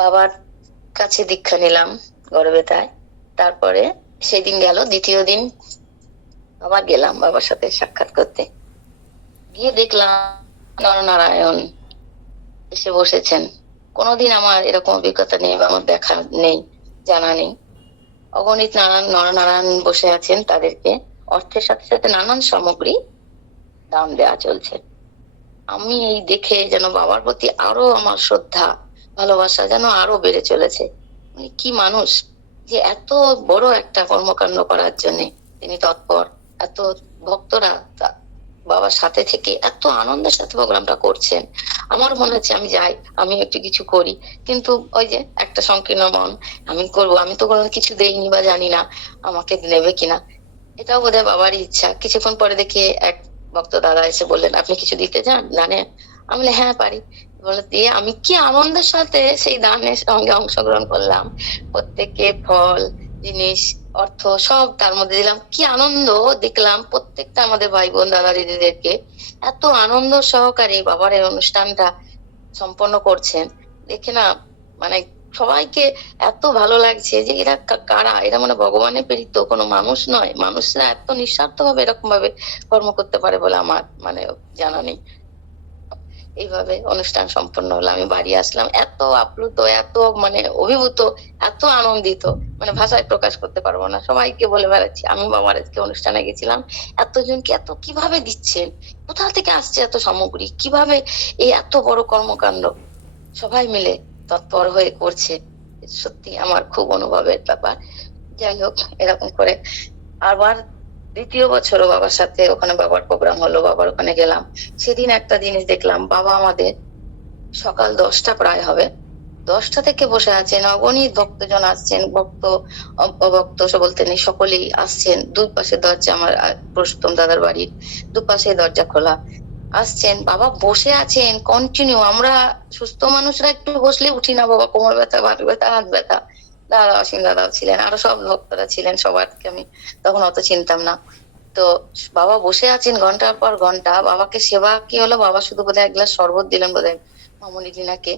বাবার কাছে দীক্ষা নিলাম গড়বেতায় তারপরে সেদিন গেল, দ্বিতীয় দিন আবার গেলাম বাবার সাথে সাক্ষাৎ করতে। গিয়ে দেখলাম নরনারায়ণ এসে বসেছেন। কোনোদিন আমার এরকম অভিজ্ঞতা নেই বা আমার দেখা নেই, জানা নেই। অগণিত নারায়ণ, নরনারায়ণ বসে আছেন তাদেরকে। অর্থের সাথে সাথে নানান সামগ্রী দাম দেওয়া চলছে। আমি এই দেখে যেন বাবার প্রতি আরও আমার শ্রদ্ধা ভালোবাসা যেন আরও বেড়ে চলেছে। উনি কি মানুষ যে এত বড় একটা কর্মকাণ্ড করার জন্য তিনি তৎপর, এত ভক্তরা বাবার সাথে থেকে এত আনন্দের সাথে প্রোগ্রামটা করছেন। আমার মনে হচ্ছে আমি যাই, আমি একটু কিছু করি। কিন্তু ওই যে একটা সংকীর্ণ মন, আমি করব, আমি তো কোনো কিছু দেইনি বা জানি না আমাকে নেবে কিনা। এটাও বোধহয় বাবারই ইচ্ছা। কিছুক্ষণ পরে দেখি এক ভক্ত দাদা এসে বললেন, আপনি কিছু দিতে চান? দানে আমি হ্যাঁ পারি। বলে, দিয়ে আমি কি আনন্দের সাথে সেই দানের সঙ্গে অংশগ্রহণ করলাম? প্রত্যেককে ফল, জিনিস, অর্থ সব তার মধ্যে দিলাম। কি আনন্দ দেখলাম প্রত্যেকটা আমাদের ভাই বোন দাদা, দিদিদেরকে। এত আনন্দ সহকারে বাবার এই অনুষ্ঠানটা সম্পন্ন করছেন। দেখে না মানে সবাইকে এত ভালো লাগছে যে এরা কারা? এরা মানে ভগবানের প্রেরিত, কোনো মানুষ নয়। মানুষরা এত নিঃস্বার্থ ভাবে এরকম ভাবে কর্ম করতে পারে বলে আমার মানে জানা নেই। এইভাবে অনুষ্ঠান সম্পন্ন হলো আমি বাড়ি আসলাম। এত আপ্লুত, এত মানে অভিভূত, এত আনন্দিত মানে ভাষায় প্রকাশ করতে পারব না। সবাইকে বলে বেড়াচ্ছি, আমি বাবার আজকে অনুষ্ঠানে গেছিলাম। এতজনকে এত কীভাবে দিচ্ছেন? কোথা থেকে আসছে এত সামগ্রী? কীভাবে এই এত বড় কর্মকাণ্ড? সবাই মিলে তৎপর হয়ে করছে। সত্যি আমার খুব অনুভবের ব্যাপার। যাই হোক, এরকম করে আবার দ্বিতীয় বছরও বাবার সাথে ওখানে বাবার প্রোগ্রাম হলো বাবার ওখানে গেলাম। সেদিন একটা জিনিস দেখলাম বাবা আমাদের সকাল দশটা প্রায় হবে। দশটা থেকে বসে আছেন অগণিত ভক্তজন আসছেন ভক্ত অভক্ত বলতে নেই সকলেই আসছেন। দুই পাশে দরজা আমার আহ, পুরুষোত্তম দাদার বাড়ির দুপাশে দরজা খোলা। আসছেন বাবা বসে আছেন কন্টিনিউ আমরা সুস্থ মানুষরা একটু বসলে উঠি না বাবা কোমর ব্যথা বাট ব্যথা হাত ব্যথা। দাদা অসীম দাদাও ছিলেন, আরও সব ভক্তরা ছিলেন সবারকে আমি তখন অত চিনতাম না। তো বাবা বসে আছেন ঘণ্টার পর ঘণ্টা, বাবাকে সেবা কি হলো? বাবা শুধু বোধহয় এক গ্লাস শরবত দিলেন বোধহয়, মামনি টিনাকে।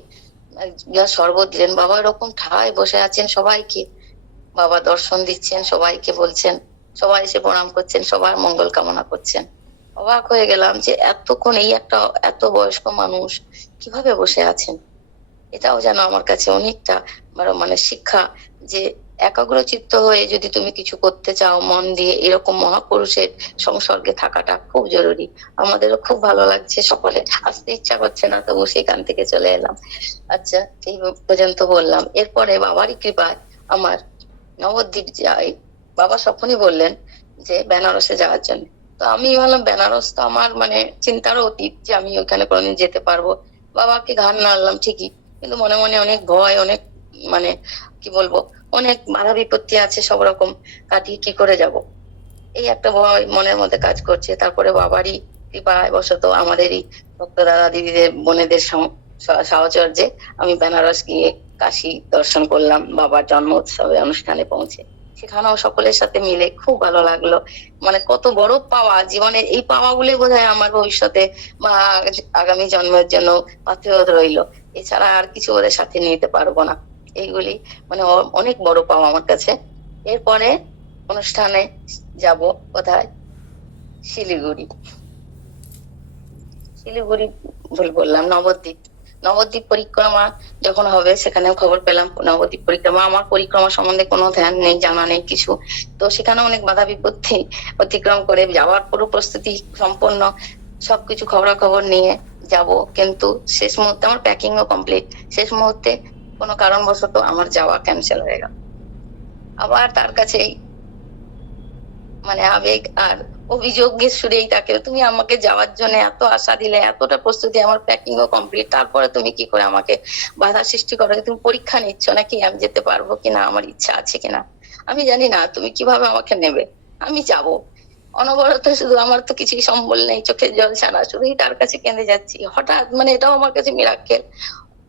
এক গ্লাস শরবত দিলেন, বাবা এরকম ঠায় বসে আছেন সবাইকে। বাবা দর্শন দিচ্ছেন, সবাইকে বলছেন, সবাই এসে প্রণাম করছেন, সবার মঙ্গল কামনা করছেন। অবাক হয়ে গেলাম যে এতক্ষণ এই একটা, এত বয়স্ক মানুষ কীভাবে বসে আছেন? এটাও যেন আমার কাছে অনেকটা মানে শিক্ষা যে একাগ্র চিত্ত হয়ে যদি তুমি কিছু করতে চাও, মন দিয়ে এরকম মহাপুরুষের সংসর্গে থাকাটা খুব জরুরি। আমাদেরও খুব ভালো লাগছে সকলে। আসতে ইচ্ছা করছে না, তবু সেখান থেকে চলে এলাম। আচ্ছা এই পর্যন্ত বললাম। এরপরে বাবারই কৃপায় আমার নবদ্বীপ যাই। বাবা স্বপ্নই বললেন যে, বেনারসে যাওয়ার জন্য। তো আমি ভাবলাম, বেনারস তো আমার মানে চিন্তারও অতীত যে আমি ওখানে কোনোদিন যেতে পারব। বাবাকে ঘাড় নাড়লাম ঠিকই। কিন্তু মনে মনে অনেক ভয়, অনেক মানে কি বলব, অনেক বাধা বিপত্তি আছে সব রকম, কাটিয়ে কি করে যাব? এই একটা ভয় মনের মধ্যে কাজ করছে। তারপরে বাবারই কৃপায় বশত আমাদেরই ভক্ত দাদা দিদিদের, বোনেদের সাহচর্যে আমি বেনারস গিয়ে কাশি দর্শন করলাম, বাবার জন্ম উৎসবে অনুষ্ঠানে পৌঁছে। সেখানেও সকলের সাথে মিলে খুব ভালো লাগল। মানে কত বড় পাওয়া জীবনে এই পাওয়া গুলো বোধ আমার ভবিষ্যতে বা আগামী জন্মের জন্য পাথেয় রইল। এছাড়া আর কিছু ওদের সাথে নিতে পারব না। এইগুলি মানে অনেক বড় পাওয়া আমার কাছে। এরপরে অনুষ্ঠানে যাব কোথায়? শিলিগুড়ি। শিলিগুড়ি ভুল বললাম, নবদ্বীপ। নবদ্বীপ পরিক্রমা যখন হবে সেখানে খবর পেলাম। নবদ্বীপ পরিক্রমা, আমার পরিক্রমা সম্বন্ধে কোনো ধ্যান নেই, জানা নেই কিছু। তো সেখানে অনেক বাধা বিপত্তি অতিক্রম করে যাওয়ার পুরো প্রস্তুতি সম্পন্ন। সবকিছু খবরাখবর নিয়ে যাব, কিন্তু শেষ মুহূর্তে আমার প্যাকিংও কমপ্লিট শেষ মুহূর্তে কোনো কারণবশত আমার যাওয়া ক্যান্সেল হয়ে গেল। আবার তার কাছেই মানে আবেগ আর অভিযোগের সুরেই তাকে, তুমি আমাকে যাওয়ার জন্য এত আশা দিলে, এতটা প্রস্তুতি, আমার প্যাকিং ও কমপ্লিট তারপরে তুমি কি করে আমাকে বাধা সৃষ্টি করো? তুমি পরীক্ষা নিচ্ছ নাকি আমি যেতে পারব কিনা? আমার ইচ্ছা আছে কিনা? আমি জানি না, তুমি কীভাবে আমাকে নেবে? আমি যাব। অনবরত শুধু আমার তো কিছুই সম্বল নেই, চোখের জল ছাড়া শুধুই তার কাছে কেঁদে যাচ্ছি। হঠাৎ মানে এটাও আমার কাছে মিরাক্কেল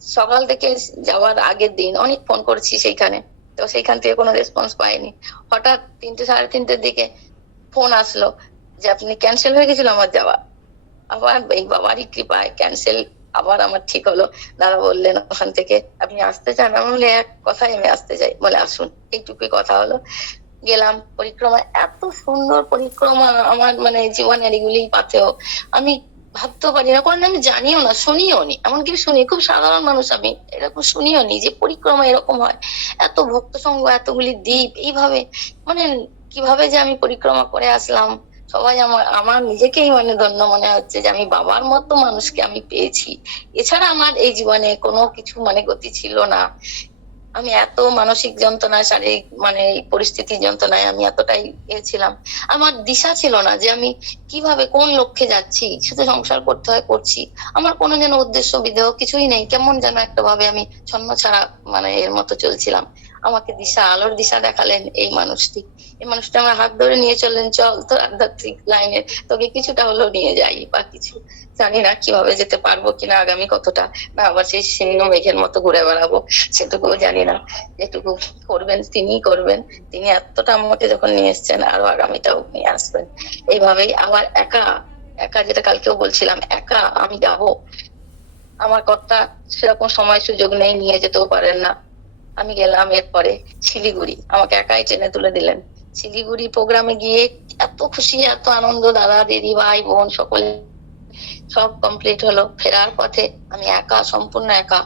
সকাল থেকে যাওয়ার আগের দিন, অনেক ফোন করেছি সেইখানে, তো সেইখান থেকে কোনো রেসপন্স পাইনি। হঠাৎ তিনটে, সাড়ে তিনটের দিকে ফোন আসলো যে, আপনি ক্যান্সেল হয়ে গেছিল আমার যাওয়া? আবার, এই বাবারই কৃপায় ক্যান্সেল আবার আমার ঠিক হলো। দাদা বললেন ওখান থেকে, আপনি আসতে চান? আমি বলে, এক কথাই আমি আসতে চাই। বলে, আসুন। এইটুকুই কথা হলো। গেলাম পরিক্রমা। এত সুন্দর পরিক্রমা আমার মানে জীবনের এগুলি পাতেও আমি ভাবতেও পারি না কারণ আমি জানিও না, শুনিও নি। এমনকি শুনি, খুব সাধারণ মানুষ আমি, এরকম শুনিও নি যে পরিক্রমা এরকম হয়। এত ভক্ত সঙ্গ এতগুলি দ্বীপ, এইভাবে মানে কীভাবে যে আমি পরিক্রমা করে আসলাম। সবাই আমার আমার নিজেকেই মানে ধন্য মনে হচ্ছে যে আমি বাবার মতো মানুষকে আমি পেয়েছি। এছাড়া আমার এই জীবনে কোনো কিছু মানে গতি ছিল না। আমি এত মানসিক যন্ত্রণায়, শারীরিক মানে পরিস্থিতি যন্ত্রণায় আমি এতটাই এ ছিলাম। আমার দিশা ছিল না যে আমি কীভাবে, কোন লক্ষ্যে যাচ্ছি, শুধু সংসার করতে হয়, করছি। আমার কোনো যেন উদ্দেশ্য বিদেহ কিছুই নেই। কেমন যেন একটা ভাবে আমি ছন্ন ছাড়া মানে এর মতো চলছিলাম। আমাকে দিশা, আলোর দিশা দেখালেন এই মানুষটি। এই মানুষটা আমার হাত ধরে নিয়ে চললেন, চল তো আধ্যাত্মিক লাইনে, তোকে কিছুটা হলেও নিয়ে যাই বা কিছু। জানি না কীভাবে যেতে পারব কিনা আগামী কতটা। না, আবার সেই শূন্য মেঘের মতো ঘুরে বেড়াবো, সেটুকুও জানি না। যেটুকু করবেন তিনিই করবেন। তিনি এতটা আমাকে যখন নিয়ে এসছেন, আরও আগামীটাও নিয়ে আসবেন। এইভাবেই আবার একা একা যেটা কালকেও বলছিলাম, একা আমি যাব। আমার কর্তা সেরকম সময় সুযোগ নেই, নিয়ে যেতেও পারেন না। আমি গেলাম এরপরে শিলিগুড়ি। আমাকে একাই ট্রেনে তুলে দিলেন। শিলিগুড়ি প্রোগ্রামে গিয়ে এত খুশি, এত আনন্দ, দাদা, দিদি, ভাই, বোন সকলে। সব কমপ্লিট হলো। ফেরার পথে আমি একা, সম্পূর্ণ একা।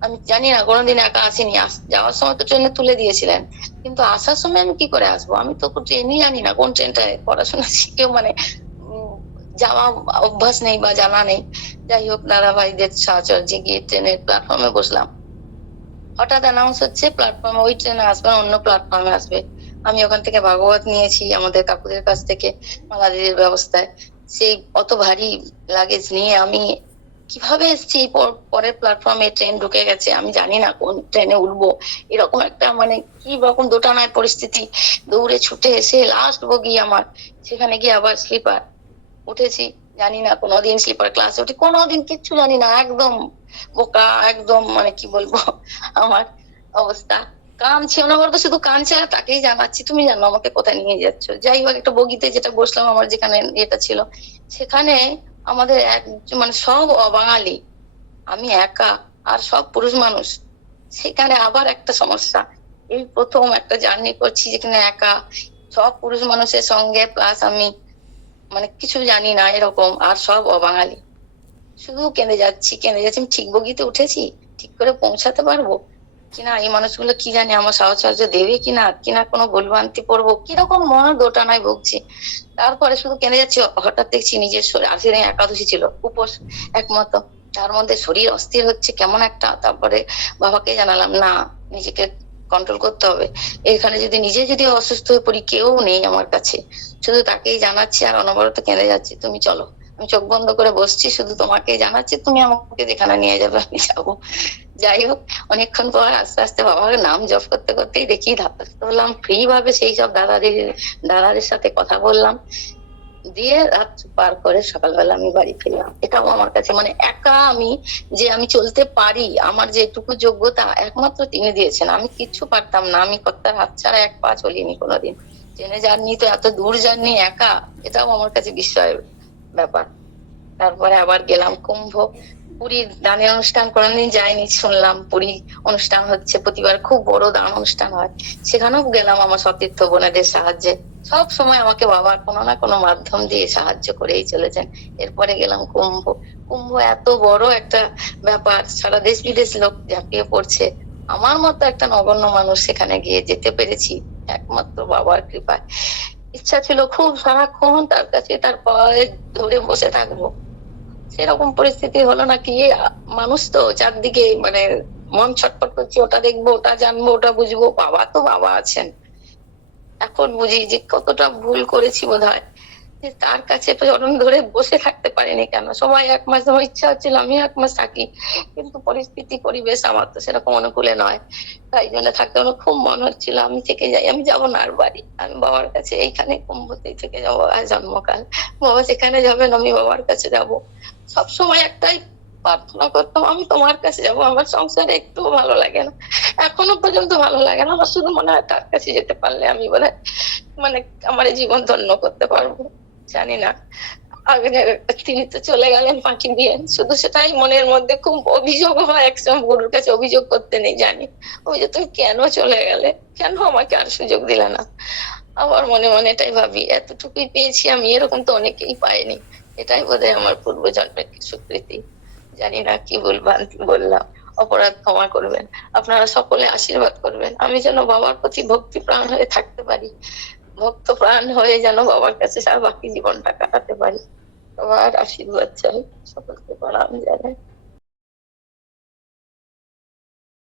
আমি জানি না, কোনোদিন একা আসিনি। আস- যাওয়ার সময় তো ট্রেনে তুলে দিয়েছিলেন। কিন্তু আসার সময় আমি কি করে আসব? আমি তো ট্রেনই জানি না কোন ট্রেনটায় পড়াশোনা শিখেও মানে যাওয়া অভ্যাস নেই বা জানা নেই। যাই হোক, দাদা ভাইদের সাহচর্যে গিয়ে ট্রেনের প্ল্যাটফর্মে বসলাম। হঠাৎ অ্যানাউন্স হচ্ছে প্ল্যাটফর্মে ওই ট্রেনে আসবে অন্য প্ল্যাটফর্মে আসবে। আমি ওখান থেকে ভাগবত নিয়েছি আমাদের কাকুদের কাছ থেকে মালাদিদের ব্যবস্থায়। সেই অত ভারী লাগেজ নিয়ে আমি কীভাবে এসছি? পর- পরের প্ল্যাটফর্মে ট্রেন ঢুকে গেছে, আমি জানি না কোন ট্রেনে উঠবো। এরকম একটা মানে কি রকম দোটানায় পরিস্থিতি। দৌড়ে ছুটে এসে লাস্ট বগি আমার, সেখানে গিয়ে আবার স্লিপার উঠেছি, জানি না কোনোদিন স্লিপার ক্লাসে উঠি, কোনোদিন কিচ্ছু জানি না, একদম বোকা, একদম মানে কি বলব, আমার অবস্থা। কাঁদছি অনবরত শুধু কাঁদছে আর তাকেই জানাচ্ছি, তুমি জানো আমাকে কোথায় নিয়ে যাচ্ছ। যাই হোক, একটা বগিতে যেটা বসলাম, আমার যেখানে এটা ছিল, সেখানে আমাদের এক মানে সব অবাঙালি, আমি একা আর সব পুরুষ মানুষ, সেখানে আবার একটা সমস্যা। এই প্রথম একটা জার্নি করছি যেখানে একা, সব পুরুষ মানুষের সঙ্গে প্লাস আমি মানে কিছু জানি না এরকম, আর সব অবাঙালি। শুধু কেঁদে যাচ্ছি কেঁদে যাচ্ছি। আমি ঠিক বগিতে উঠেছি, ঠিক করে পৌঁছাতে পারব? কিনা এই মানুষগুলো কি জানে আমার সাহচর্য দেবে কিনা? কিনা কোনো ভুলভ্রান্তি পড়ব কীরকম মনে দোটানায় ভুগছি। তারপরে শুধু কেঁদে যাচ্ছি, হঠাৎ দেখছি নিজের শরীর আজকে একাদশী ছিল, উপোস একমত। তার মধ্যে শরীর অস্থির হচ্ছে, কেমন একটা? তারপরে বাবাকে জানালাম, না, নিজেকে কন্ট্রোল করতে হবে। এখানে যদি নিজে যদি অসুস্থ হয়ে পড়ি, কেউ নেই আমার কাছে। শুধু তাকেই জানাচ্ছি, আর অনবরত কেঁদে যাচ্ছি। তুমি চলো। আমি চোখ বন্ধ করে বসছি, শুধু তোমাকে জানাচ্ছি, তুমি আমাকে যেখানে নিয়ে যাবে আমি যাব। যাই হোক, অনেকক্ষণ পর আস্তে আস্তে বাবার নাম জপ করতে করতেই দেখি ধাপতে হলাম ফ্রি ভাবে সেই সব দাদাদের দাদাদের সাথে কথা বললাম। দিয়ে রাত পার করে সকালবেলা আমি বাড়ি ফিরলাম। এটাও আমার কাছে মানে একা আমি যে আমি চলতে পারি, আমার যেটুকু যোগ্যতা একমাত্র তিনি দিয়েছেন। আমি কিচ্ছু পারতাম না, আমি কর্তার হাত ছাড়া এক পা চলিনি কোনোদিন। ট্রেনে জার্নি তো এত দূর জার্নি একা, এটাও আমার কাছে বিস্ময়ের ব্যাপার। তারপরে আবার গেলাম কুম্ভ। পুরীর দানের অনুষ্ঠান কোনোদিন যাইনি, শুনলাম পুরী অনুষ্ঠান হচ্ছে, প্রতিবার খুব বড় দান অনুষ্ঠান হয়। সেখানেও গেলাম আমার সতীর্থ বোনেদের সাহায্যে। সব সময় আমাকে বাবার কোনো না কোনো মাধ্যম দিয়ে সাহায্য করেই চলেছেন। এরপরে গেলাম কুম্ভ। কুম্ভ এত বড় একটা ব্যাপার, সারা দেশ বিদেশ লোক ঝাঁপিয়ে পড়ছে। আমার মতো একটা নগণ্য মানুষ সেখানে গিয়ে যেতে পেরেছি। একমাত্র বাবার কৃপায়। ইচ্ছা ছিল খুব সারাক্ষণ তার কাছে, তার পায়ে ধরে বসে থাকব। সেরকম পরিস্থিতি হলো না কি, মানুষ তো চারদিকে মানে মন ছটফট করছে, ওটা দেখব, ওটা জানব, ওটা বুঝব, বাবা তো বাবা আছেন। এখন বুঝি যে কতটা ভুল করেছি বোধ হয় যে তার কাছে চরণ ধরে বসে থাকতে পারিনি কেন? সবাই এক মাস আমার ইচ্ছা হচ্ছিল, আমি এক মাস থাকি। কিন্তু পরিস্থিতি, পরিবেশ আমার তো সেরকম অনুকূলে নয়। তাই জন্য থাকতে আমার খুব মন হচ্ছিল। আমি থেকে যাই, আমি যাব না আর বাড়ি। আমি বাবার কাছে এইখানে কুম্ভতেই থেকে যাব আর জন্মকাল। বাবা যেখানে যাবেন, আমি বাবার কাছে যাব। সব সময় একটাই প্রার্থনা করতাম, আমি তোমার কাছে যাব। আমার সংসারে একটু ভালো লাগে না। এখনও পর্যন্ত ভালো লাগে না। আমার শুধু মনে হয় তার কাছে যেতে পারলে আমি বলে মানে আমার জীবন ধন্য করতে পারব। জানি না তিনি তো চলে গেলেন ফাঁকি দিয়ে। শুধু সেটাই মনের মধ্যে খুব অভিযোগ হয় একসময় গুরুর কাছে অভিযোগ করতে নেই, জানি। ওই যে তুমি কেন চলে গেলে? কেন আমাকে আর সুযোগ দিলে না? আবার মনে মনে এটাই ভাবি, এতটুকুই পেয়েছি আমি, এরকম তো অনেকেই পাইনি এটাই বোধহয় আমার পূর্ব জন্মের স্বীকৃতি জানি না কি বলবান বললাম, অপরাধ ক্ষমা করবেন। আপনারা সকলে আশীর্বাদ করবেন। আমি যেন বাবার প্রতি ভক্তি প্রাণ হয়ে থাকতে পারি। ভক্ত প্রাণ হয়ে যেন বাবার কাছে সারা বাকি জীবনটা কাটাতে পারি। তোমার আশীর্বাদ চাই। সকলকে প্রণাম জানাই।